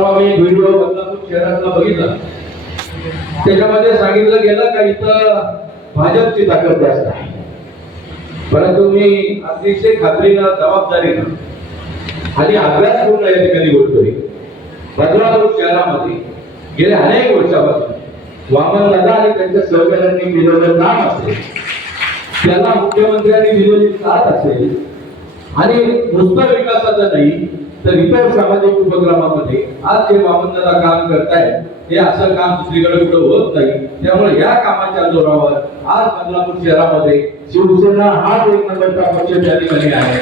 परवा मी व्हिडिओ बदलापूर शहरातला बघितला? त्याच्यामध्ये सांगितलं गेलं का इथं भाजपची ताकद जास्त आहे. परंतु मी अतिशय खात्रीनं जबाबदारीनं आणि अभ्यास करून या ठिकाणी बोलतोय बदलापूर शहरामध्ये गेल्या अनेक वर्षापासून वामन दादा आणि त्यांच्या सहकाऱ्यांनी दिलेलं नाम असेल त्यांना मुख्यमंत्र्यांनी दिलेली साथ असेल आणि नुसतं विकासाचा नाही तर इतर सामाजिक उपक्रमामध्ये आज जे वामनदादा काम करतायत हे असं काम दुसरीकडे कुठं होत नाही. त्यामुळे या कामाच्या जोरावर आज बदलापूर शहरामध्ये शिवसेना हाच एक नंबरचा पक्ष त्या ठिकाणी आहे.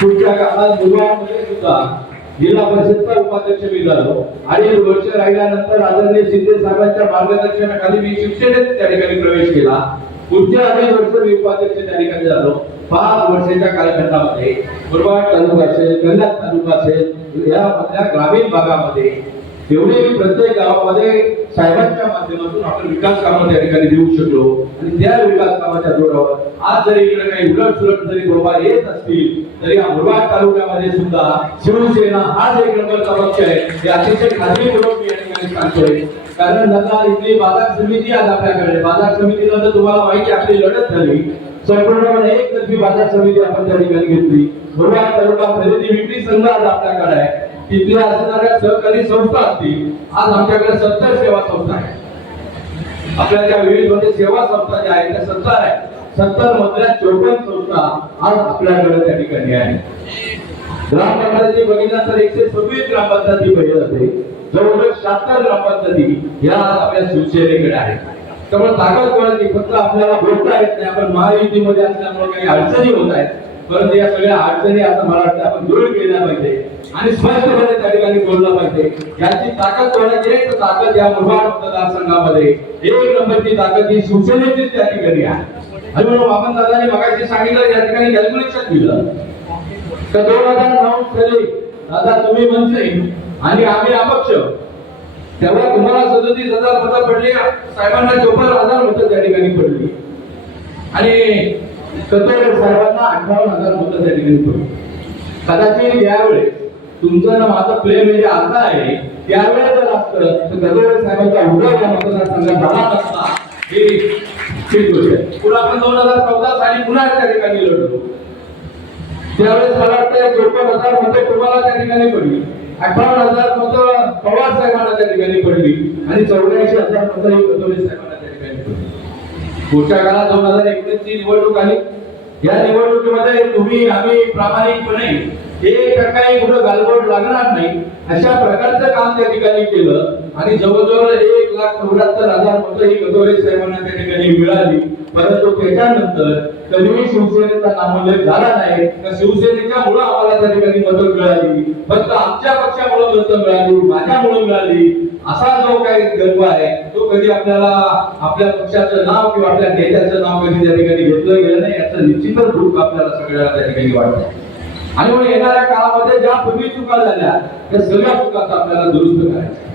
पुढच्या काळात मुलगामध्ये सुद्धा जिल्हा परिषदचा उपाध्यक्ष मी झालो. अडीच वर्ष राहिल्यानंतर आदरणीय शिंदे साहेबांच्या मार्गदर्शनाखाली मी शिवसेनेत त्या ठिकाणी प्रवेश केला. पुढच्या अडीच वर्ष मी उपाध्यक्ष त्या ठिकाणी झालो. पाच वर्षाच्या कालखंडामध्ये मुरबाड तालुका असेल कल्याण तालुका असेल या मधल्या ग्रामीण भागामध्ये एवढे प्रत्येक गावामध्ये साहेबांच्या माध्यमातून आपण विकास कामं त्या ठिकाणी देऊ शकलो. आणि त्या विकास कामाच्या जोरावर आज जरी इकडे काही उलट सुलट जरी बाबा येत असतील तरी या मुरबाड तालुक्यामध्ये सुद्धा शिवसेना हाच एक नंबरचा पक्ष आहे हे अतिशय खात्रीपूर्वक मी या ठिकाणी सांगतोय कारण दादा इथली बाजार समिती आज आपल्याकडे बाजार समितीला तर तुम्हाला माहिती आपली लढत झाली संपूर्णपणे एक तर्फी बाजार समिती आपण त्या ठिकाणी घेतली. मुरबाड तालुका खरेदी विक्री संघ आज आपल्याकडे आहे. तिथल्या असणाऱ्या सहकारी संस्था असतील. आज आमच्याकडे सत्तर सेवा संस्था आहे आपल्या त्या विविधमध्ये सेवा संस्था ज्या आहेत त्या सत्तर आहेत. सत्तर मधल्या चौपन्न संस्था आज आपल्याकडे त्या ठिकाणी आहे ग्रामपंचायती बघितलं तर एकशे सव्वीस ग्रामपंचायती पाहिजे जाते जवळजवळ शहात्तर ग्रामपंचायती या आपल्या शिवसेनेकडे आहेत. त्यामुळे ताकद कळते फक्त आपल्याला बोलता येत नाही. आपण महायुतीमध्ये असल्यामुळे काही अडचणी होत आहेत. परंतु या सगळ्या अडचणी आता मला वाटतं आपण दूर केल्या पाहिजे. आणि स्पष्टपणे त्या ठिकाणी बोललं पाहिजे. याची ताकद कोणाची एक ताकद या मुरबाड मतदारसंघामध्ये एक नंबरची ताकद ही शिवसेनेचीच त्या ठिकाणी आहे. आणि म्हणून आपण दादाने मगाशी सांगितलं या ठिकाणी कॅल्क्युलेशन दिलं तर दोन हजार नऊ साली दादा तुम्ही मनसे आणि आम्ही अपक्ष. तेव्हा तुम्हाला सदोतीस हजार मतं पडली साहेबांना चोपन्न हजार मतं त्या ठिकाणी पडली. आणि कतोरे साहेबांना अठ्ठावन्न हजार मतं त्या ठिकाणी पडली. कदाचित यावेळेस तुमचं ना माझं प्रेम म्हणजे आता आहे त्यावेळेस जर असतं तर कतोरे साहेबांचा उद्या या मतदारसंघात झाला नसता हे ठीक गोष्ट आहे पुन्हा आपण दोन हजार चौदा साली पुन्हा त्या ठिकाणी लढलो. त्यावेळेस मला वाटतं चोपन्न हजार मतं तुम्हाला त्या ठिकाणी पडली. अठ्ठावन्न हजार मतं पवार साहेबांना त्या ठिकाणी पडली. आणि चौऱ्याऐंशी हजार मतं ही कतोरे साहेबांना त्या ठिकाणी पडली. पुढच्या काळात दोन हजार एकवीस ची निवडणूक आली. या निवडणुकीमध्ये तुम्ही आम्ही प्रामाणिकपणे एक टक्काही कुठं गालबोट लागणार नाही. अशा प्रकारचं काम त्या ठिकाणी केलं आणि जवळजवळ एक लाख चौऱ्याहत्तर हजार मतं ही कतोरे साहेबांना त्या ठिकाणी मिळाली. परंतु त्याच्यानंतर कधीही शिवसेनेचा नामोल्लेख झाला नाही. तर शिवसेनेच्या मुळे आम्हाला त्या ठिकाणी मदत मिळाली. फक्त आमच्या पक्षामुळे मदत मिळाली माझ्यामुळे मिळाली. असा जो काही गर्व आहे तो कधी आपल्याला आपल्या पक्षाचं नाव किंवा आपल्या नेत्याचं नाव कधी त्या ठिकाणी घेतलं गेलं नाही याचं निश्चितच दुःख आपल्याला सगळ्याला त्या ठिकाणी वाटतं आणि मग येणाऱ्या काळामध्ये ज्या पूर्वी चुका झाल्या त्या सगळ्या चुका आपल्याला दुरुस्त करायच्या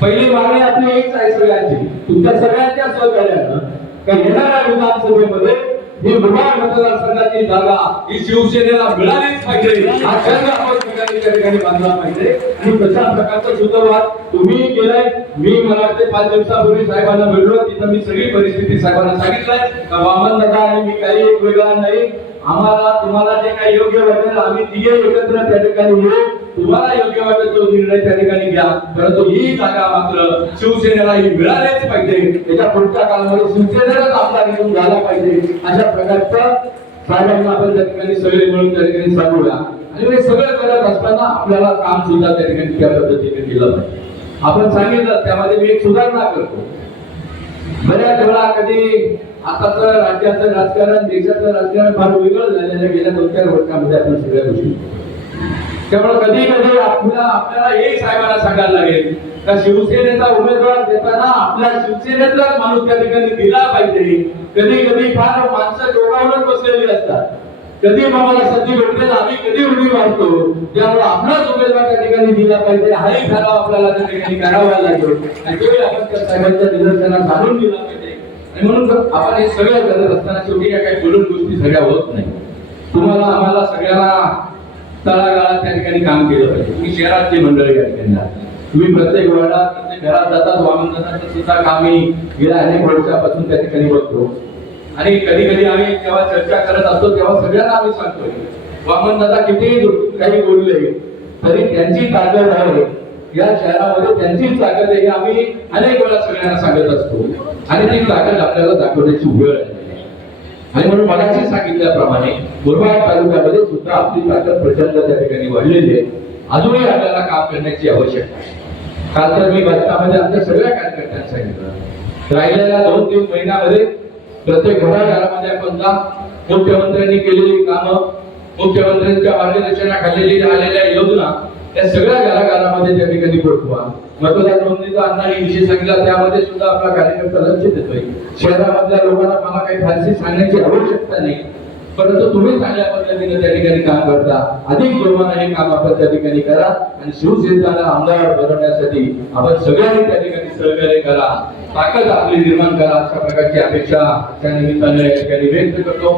पहिली मागणी आपली एकच आहे सगळ्यांची. तुमच्या सगळ्यांच्या सहकार्यानं का येणाऱ्या विधानसभेमध्ये ही मुंबई मतदारसंघाची जागा ही शिवसेनेला मिळालीच पाहिजे. हा छंद आपण सगळ्यांनी त्या ठिकाणी बांधला पाहिजे. आणि तशा प्रकारचं सुधारवाद तुम्ही केलंय. मी मला वाटते पाच दिवसापूर्वी साहेबांना भेटलो. तिथं मी सगळी परिस्थिती साहेबांना सांगितलंय. का वामन दादा आणि मी काही एक वेगळा नाही. आम्हाला तुम्हाला जे काही योग्य वाटेल आम्ही तिघे एकत्र त्या ठिकाणी येऊ. तुम्हाला योग्य वाटेल तो निर्णय त्या ठिकाणी घ्या. परंतु ही जागा मात्र शिवसेनेला ही मिळालीच पाहिजे. त्याच्या पुढच्या काळामध्ये शिवसेनेलाच आपला निवडून झाला पाहिजे. अशा प्रकारचं साहेबांना आपण त्या ठिकाणी सगळे मिळून त्या ठिकाणी सांगूया. आणि हे सगळं करत असताना आपल्याला काम सुद्धा त्या ठिकाणी त्या पद्धतीने केलं पाहिजे. आपण सांगितलं त्यामध्ये मी एक सुधारणा करतो. बऱ्याच वेळा कधी आताचं राज्याचं राजकारण देशाचं राजकारण फार वेगळं झालेलं आहे. गेल्या दोन चार वर्षामध्ये आपण सगळ्या गोष्टी त्यामुळे कधी कधी आपल्याला आपल्याला एक साहेबांना सांगायला लागेल का शिवसेनेचा उमेदवार देताना आपल्या शिवसेनेतलाच माणूस त्या ठिकाणी दिला पाहिजे. कधी कधी फार माणसं डोकावूनच बसलेली असतात. कधी आम्हाला संधी भेटते आम्ही कधी उडी मारतो. त्यामुळे आपलाच उमेदवार त्या ठिकाणी दिला पाहिजे. हाही ठराव आपल्याला त्या ठिकाणी करावा लागेल. आणि तोही आपण त्या साहेबांच्या निदर्शनात आणून दिला पाहिजे. आणि म्हणून आपण हे सगळं करत असताना शेवटी या काही बोलून गोष्टी सगळ्या होत नाही. तुम्हाला आम्हाला सगळ्याला तळागाळात त्या ठिकाणी काम केलं पाहिजे. तुम्ही शहरातली मंडळी या ठिकाणी तुम्ही प्रत्येक वेळेला प्रत्येक घरात जातात वामन जातात सुद्धा काम गेल्या अनेक वर्षापासून त्या ठिकाणी बघतो आणि कधी कधी आम्ही जेव्हा चर्चा करत असतो तेव्हा सगळ्यांना आम्ही सांगतो वामन दादा कितीही काही बोलले तरी त्यांची ताकद आहे. या शहरामध्ये त्यांचीच ताकद आहे हे आम्ही अनेक वेळा सगळ्यांना सांगत असतो. आणि ती ताकद आपल्याला दाखवण्याची वेळ आहे. आणि म्हणून मगाशी सांगितल्याप्रमाणे मुरबाड तालुक्यामध्ये सुद्धा आपली ताकद प्रचंड त्या ठिकाणी वाढलेली आहे. अजूनही आपल्याला काम करण्याची आवश्यकता आहे. काल तर मी भाजपामध्ये आमच्या सगळ्या कार्यकर्त्यांना सांगितलं. राहिलेल्या दोन तीन महिन्यामध्ये प्रत्येक घराघरामध्ये आपण जा मुख्यमंत्र्यांनी केलेली कामं मुख्यमंत्र्यांच्या मार्गदर्शनाखाली आलेल्या योजना त्या सगळ्या घराघरामध्ये त्या ठिकाणी पोहोचवा मतदार नोंदणीचा अण्णांनी विषय सांगितला त्यामध्ये सुद्धा आपला कार्यकर्ता लक्ष देतोय. शहरामधल्या लोकांना मला काही फारशी सांगण्याची आवश्यकता नाही. परंतु तुम्ही चांगल्या पद्धतीने त्या ठिकाणी काम करता. अधिक जोमाने हे काम आपण त्या ठिकाणी करा आणि शिवसेनेला आमदार बनवण्यासाठी आपण सगळ्यांनी त्या ठिकाणी सहकार्य करा. ताकद आपली निर्माण करा. अशा प्रकारची अपेक्षा त्या निमित्ताने या ठिकाणी व्यक्त करतो.